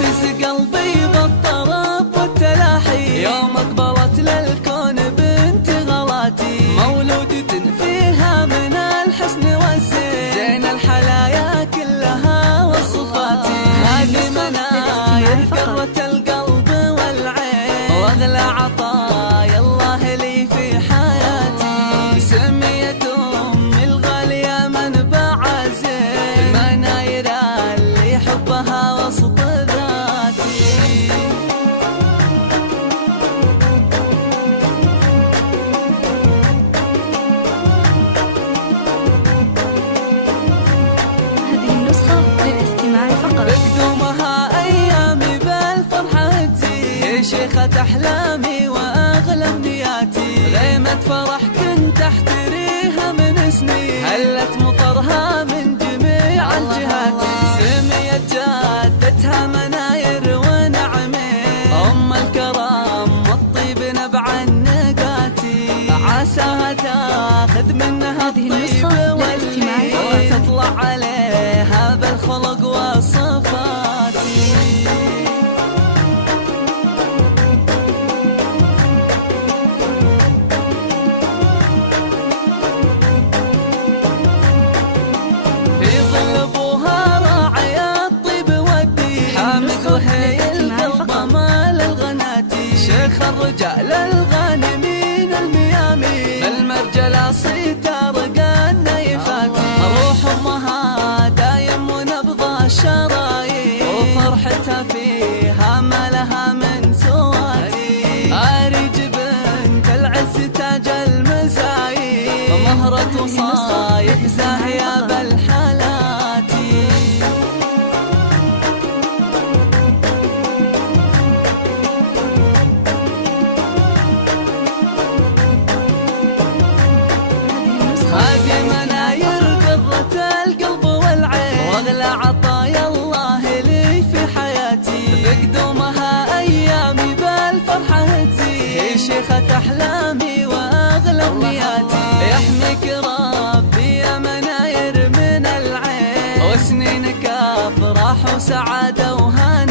نفس قلبي بالطرب والتلاحي يوم اقبلت للكون بنت غلاتي، مولودة فيها من الحسن والزين، زين الحلايا كلها وصفاتي. هذه مناير قرة القلب والعين، واغلى عطايا الله لي في حياتي. سميت امي الغالية منبع زين، مناير اللي حبها وسط ذاتي. هذه النسخة للاستماع فقط. بقدومها أيامي بالفرحة تزيد، يا شيخة أحلامي وأغلى أمنياتي. غيمة فرح كنت أحتريها من سنين، هلت مطرها من جميع الجهات. سميت جادتها مناير ونعمين، أم الكرم والطيب نبع النقاتي. عساها تاخذ منها الطيب واللي وتطلع عليها بالخلق وصفاتي. في ظل ابوها راعي الطيب والدين، حامد وهي القلب مال الغناتي. شيخ الرجال الغانمين الميامين، بالمرجلة ستار النيفاتي. روح امها دايم ونبض الشرايين، وفرحتها فيها ما لها من سواتي. اريج بنت العز تاج المزايد، مهرة وصايح زاهية بالحالاتي. هذه مناير قرة القلب والعين، واغلى عطايا الله لي في حياتي. بقدومها ايامي بالفرحة تزيد، هي شيخة احلامي واغلى امنياتي. يحميك ربي يا مناير من العين، وسنينك افراح وسعادة وهنا.